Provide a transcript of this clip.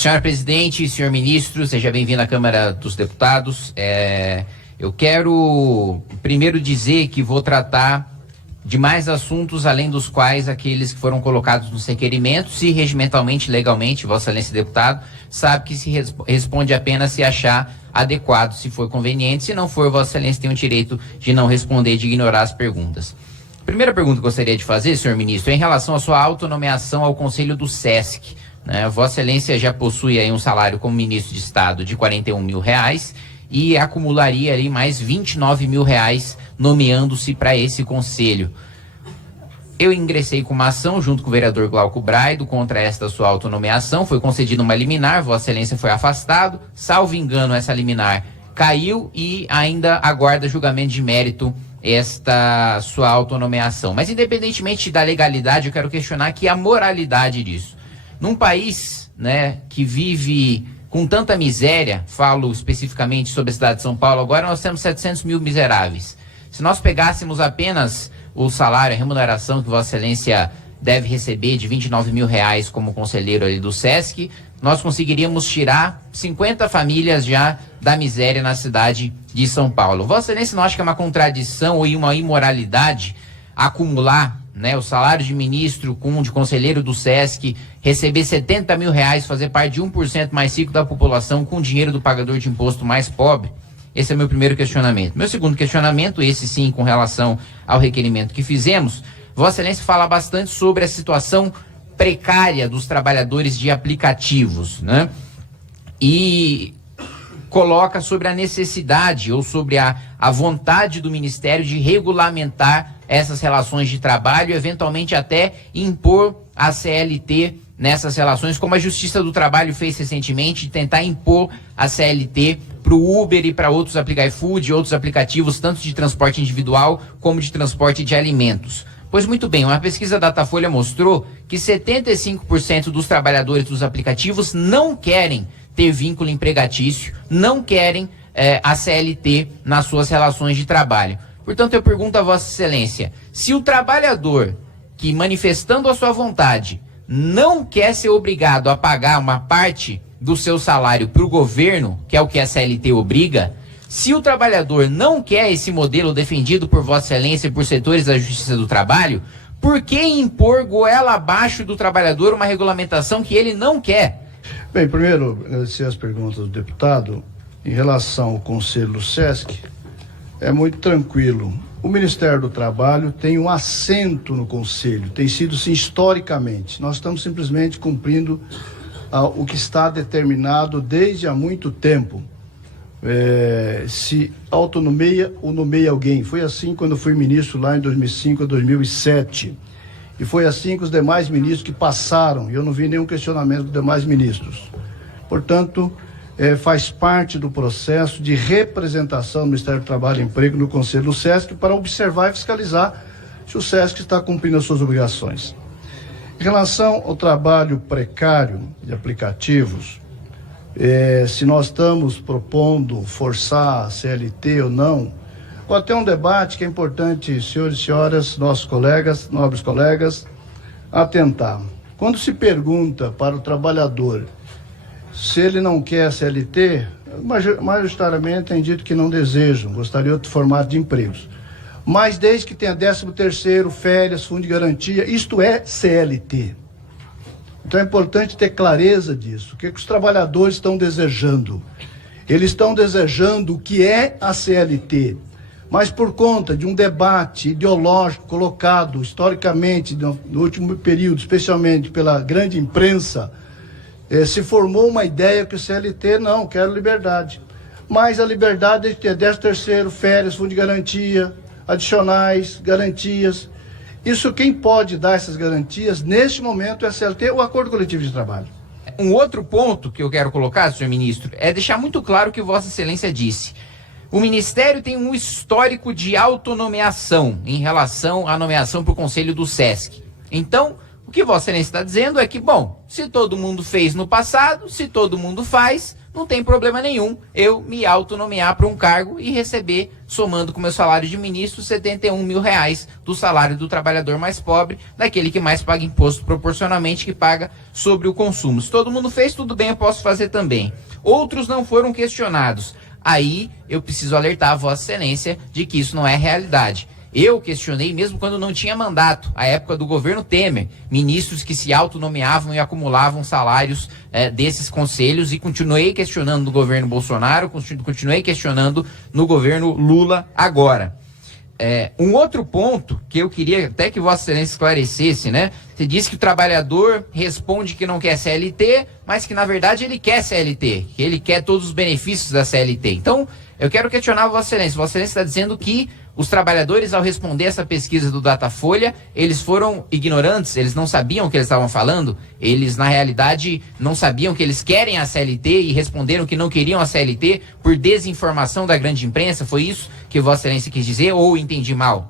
Senhor presidente, senhor ministro, seja bem-vindo à Câmara dos Deputados. Eu quero primeiro dizer que vou tratar de mais assuntos, além dos quais aqueles que foram colocados nos requerimentos, se regimentalmente, legalmente, Vossa Excelência deputado, sabe que se responde apenas se achar adequado, se for conveniente. Se não for, Vossa Excelência tem o direito de não responder, de ignorar as perguntas. Primeira pergunta que eu gostaria de fazer, senhor ministro, é em relação à sua autonomeação ao Conselho do SESC. Vossa Excelência já possui aí um salário como ministro de Estado de R$41 mil e acumularia ali mais R$29 mil nomeando-se para esse conselho. Eu ingressei com uma ação junto com o vereador Glauco Braido contra esta sua autonomeação, foi concedida uma liminar, Vossa Excelência foi afastado, salvo engano essa liminar caiu e ainda aguarda julgamento de mérito esta sua autonomeação. Mas independentemente da legalidade, eu quero questionar aqui a moralidade disso. Num país, que vive com tanta miséria, falo especificamente sobre a cidade de São Paulo, agora nós temos 700 mil miseráveis. Se nós pegássemos apenas o salário, a remuneração que Vossa Excelência deve receber de R$29 mil como conselheiro ali do SESC, nós conseguiríamos tirar 50 famílias já da miséria na cidade de São Paulo. Vossa Excelência não acha que é uma contradição ou uma imoralidade acumular o salário de ministro com de conselheiro do SESC, receber R$70 mil, fazer parte de 1% mais rico da população com o dinheiro do pagador de imposto mais pobre? Esse é meu primeiro questionamento. Meu segundo questionamento, esse sim com relação ao requerimento que fizemos, Vossa Excelência fala bastante sobre a situação precária dos trabalhadores de aplicativos, E coloca sobre a necessidade ou sobre a vontade do Ministério de regulamentar essas relações de trabalho, eventualmente até impor a CLT nessas relações, como a Justiça do Trabalho fez recentemente, de tentar impor a CLT para o Uber e para outros iFood e outros aplicativos, tanto de transporte individual como de transporte de alimentos. Pois muito bem, uma pesquisa da Datafolha mostrou que 75% dos trabalhadores dos aplicativos não querem ter vínculo empregatício, não querem a CLT nas suas relações de trabalho. Portanto, eu pergunto a Vossa Excelência, se o trabalhador que, manifestando a sua vontade, não quer ser obrigado a pagar uma parte do seu salário para o governo, que é o que a CLT obriga, se o trabalhador não quer esse modelo defendido por Vossa Excelência e por setores da Justiça do Trabalho, por que impor goela abaixo do trabalhador uma regulamentação que ele não quer? Bem, primeiro, agradecer as perguntas do deputado. Em relação ao Conselho do SESC, é muito tranquilo. O Ministério do Trabalho tem um assento no Conselho, tem sido sim historicamente. Nós estamos simplesmente cumprindo o que está determinado desde há muito tempo. Se autonomeia ou nomeia alguém. Foi assim quando eu fui ministro lá em 2005 a 2007. E foi assim com os demais ministros que passaram. E eu não vi nenhum questionamento dos demais ministros. Portanto, faz parte do processo de representação do Ministério do Trabalho e Emprego no Conselho do SESC para observar e fiscalizar se o SESC está cumprindo as suas obrigações. Em relação ao trabalho precário de aplicativos, se nós estamos propondo forçar a CLT ou não, pode ter um debate que é importante, senhores e senhoras, nossos colegas, nobres colegas, atentar. Quando se pergunta para o trabalhador se ele não quer CLT, majoritariamente tem dito que não desejam, gostariam de outro formato de empregos. Mas desde que tenha 13º, férias, fundo de garantia, isto é CLT. Então é importante ter clareza disso. O que os trabalhadores estão desejando? Eles estão desejando o que é a CLT. Mas por conta de um debate ideológico colocado historicamente no último período, especialmente pela grande imprensa, se formou uma ideia que o CLT não, quero liberdade. Mas a liberdade é de ter 13º, férias, fundo de garantia, adicionais, garantias. Isso quem pode dar essas garantias neste momento é a CLT, o Acordo Coletivo de Trabalho. Um outro ponto que eu quero colocar, senhor ministro, é deixar muito claro o que Vossa Excelência disse. O Ministério tem um histórico de autonomeação em relação à nomeação para o Conselho do SESC. Então, o que Vossa Excelência está dizendo é que, bom, se todo mundo fez no passado, se todo mundo faz, não tem problema nenhum eu me autonomear para um cargo e receber, somando com meu salário de ministro, R$71 mil do salário do trabalhador mais pobre, daquele que mais paga imposto proporcionalmente, que paga sobre o consumo. Se todo mundo fez, tudo bem, eu posso fazer também. Outros não foram questionados. Aí eu preciso alertar a Vossa Excelência de que isso não é realidade. Eu questionei mesmo quando não tinha mandato, à época do governo Temer, ministros que se autonomeavam e acumulavam salários desses conselhos, e continuei questionando no governo Bolsonaro, continuei questionando no governo Lula agora. Um outro ponto que eu queria até que Vossa Excelência esclarecesse, né? Você disse que o trabalhador responde que não quer CLT, mas que na verdade ele quer CLT, que ele quer todos os benefícios da CLT. Então, eu quero questionar Vossa Excelência. Vossa Excelência está dizendo que os trabalhadores, ao responder essa pesquisa do Datafolha, eles foram ignorantes, eles não sabiam o que eles estavam falando, eles na realidade não sabiam que eles querem a CLT e responderam que não queriam a CLT por desinformação da grande imprensa. Foi isso que Vossa Excelência quis dizer ou entendi mal?